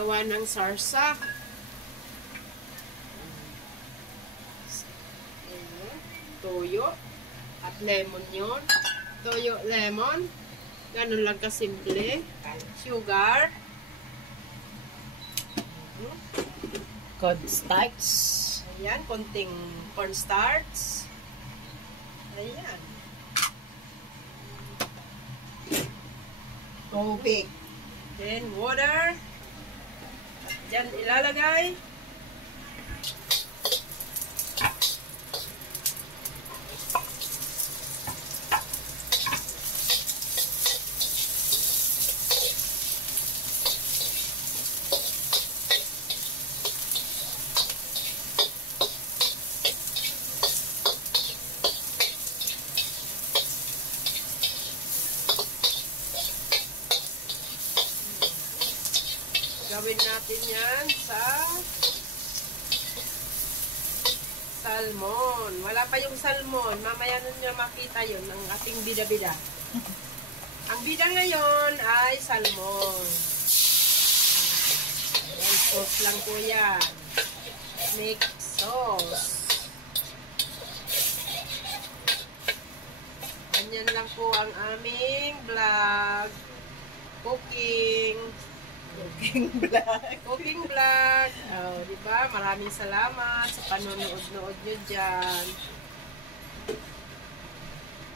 gawa ng sarsa. Toyo at lemon yun. Toyo, lemon. Ganun lang kasimple. Sugar. Cornstarch. Ayan, konting cornstarch. Ayan. Tubig. Then, water. At dyan ilalagay. Gawin natin yan sa salmon. Wala pa yung salmon. Mamaya nun nyo makita yun ng ating bida-bida. Ang bida ngayon ay salmon. Ayan, sauce lang po yan. Make sauce. Ganyan lang po ang aming vlog. Cooking vlog. Oh, di ba? Maraming salamat sa panonood-nood nyo dyan.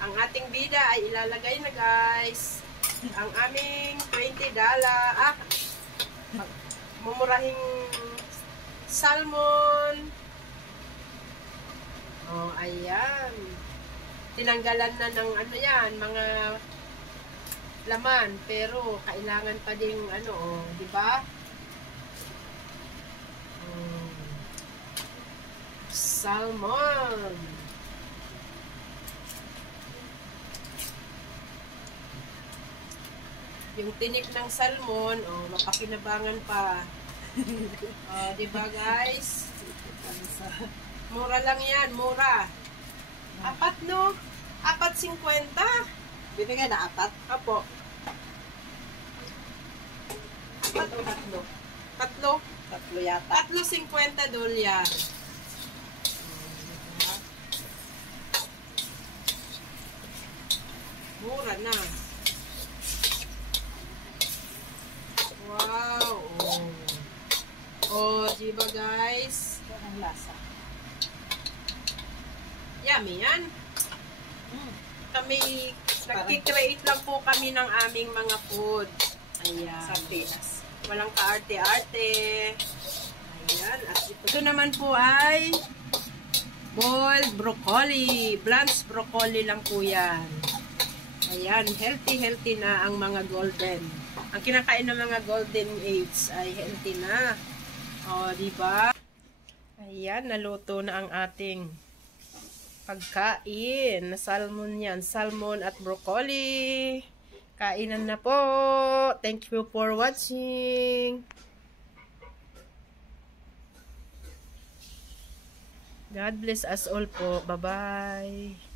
Ang ating bida ay ilalagay na, guys. Ang aming $20 mumurahing salmon. Oh, ayan. Tinanggalan na ng ano yan, mga laman, pero kailangan pa ding ano, oh, di ba? Salmon. Yung tinik ng salmon, oh, mapakinabangan pa. Oh, di ba, guys? Mura lang yan, mura. Apat, no? 4.50. Bibigyan na 4? Apo. 4 o 3? 3. 3 yata. 3.50 dolyar. Mura na. Wow. Oh, diba, guys? Ito ang lasa. Yummy yan. Kami, nagkikreate lang po kami ng aming mga food. Ayan. Sa Pinas. Walang kaarte-arte. Ayan. At ito naman po ay boiled broccoli. Blanched broccoli lang po yan. Ayan. Healthy na ang mga golden. Ang kinakain ng mga golden age ay healthy na. O, diba? Ayan. Naluto na ang ating pagkain. Salmon yan. Salmon at broccoli. Kainan na po. Thank you for watching. God bless us all po. Bye-bye.